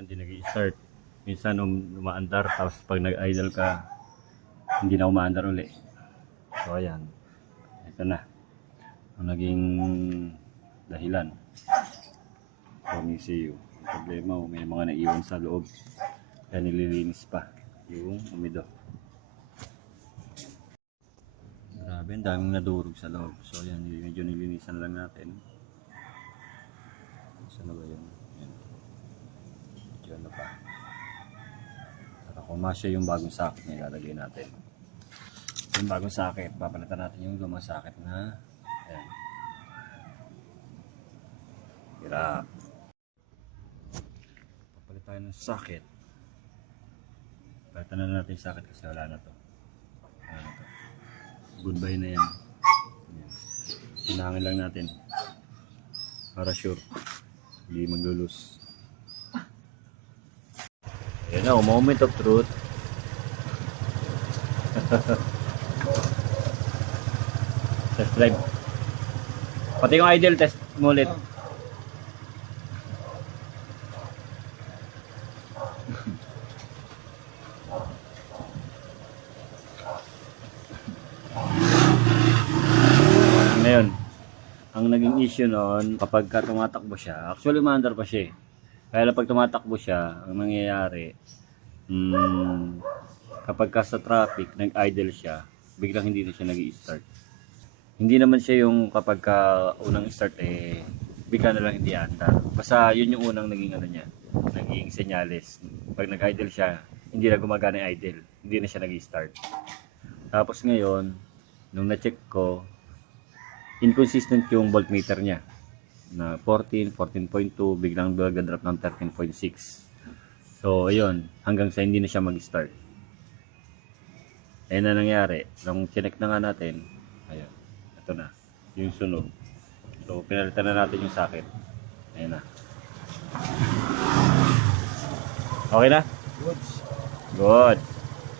minsan di nag-i-start. Minsan umaandar, tapos pag nag-idle ka, hindi na umaandar uli. So ayan, ito na ang naging dahilan. From ECU. Ang problema, may mga naiwan sa loob. Kaya nililinis pa yung umido. Grabe, ang daming nadurog sa loob. So ayan, medyo nilinisan lang natin. Saan na ba yun? Ayan. Medyo ano pa. Para kumasya yung bagong socket na ilalagay natin. Yung bagong socket, papalitan natin yung lumang socket na ayan. Hirap. Papalit tayo ng socket. Palitan na natin yung socket kasi wala na to. Wala na to. Goodbye na yan. Ayan. Hinangin lang natin. Para sure. Hindi maglulus. Ayan na, moment of truth. Test drive. Pati yung idle test mo ulit. Ngayon, ang naging issue noon, kapag tumatakbo siya, actually umaandar pa siya eh. Kaya lang pag tumatakbo siya, ang nangyayari, kapag ka sa traffic, nag-idle siya, biglang hindi na siya nag-i-start. Hindi naman siya yung kapag ka unang start eh, bigla na lang hindi andar. Basta yun yung unang naging ano niya, naging senyales. Pag nag-idle siya, hindi na gumagana yung idle, hindi na siya nag-i-start. Tapos ngayon, nung na-check ko, inconsistent yung voltmeter niya na 14, 14.2, biglang drop ng 13.6. So ayun, hanggang sa hindi na siya mag-start. Ayun na nangyari. Nung chinek na nga natin, ayun, ito na yung sunog. So pinalitan na natin yung socket. Ayun na. Okay na? Good.